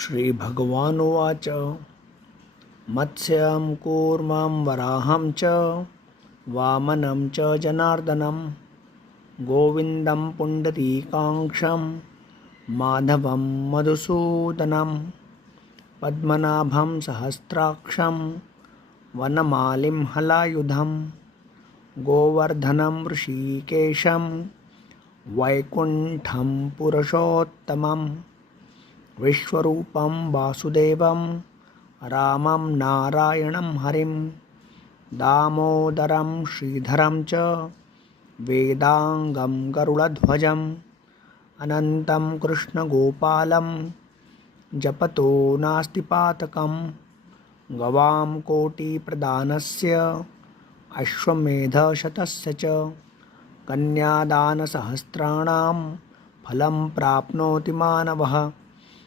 श्रीभगवानुवाच मत्स्यं कूर्मं वराहं च वामनं च जनार्दनं गोविन्दं पुण्डरीकाक्षं माधवं मधुसूदनं पद्मनाभं सहस्राक्षं वनमालिं हलायुधं गोवर्धनं ऋषिकेशं वैकुण्ठं पुरुषोत्तमं विश्वरूपं वासुदेवं रामं नारायणं हरिं दामोदरं श्रीधरं च वेदांगं गरुडध्वजम् अनन्तं कृष्णगोपालं जपतो नास्ति पातकं गवां कोटिप्रदानस्य अश्वमेधशतस्य च कन्यादानसहस्राणां फलं प्राप्नोति मानवः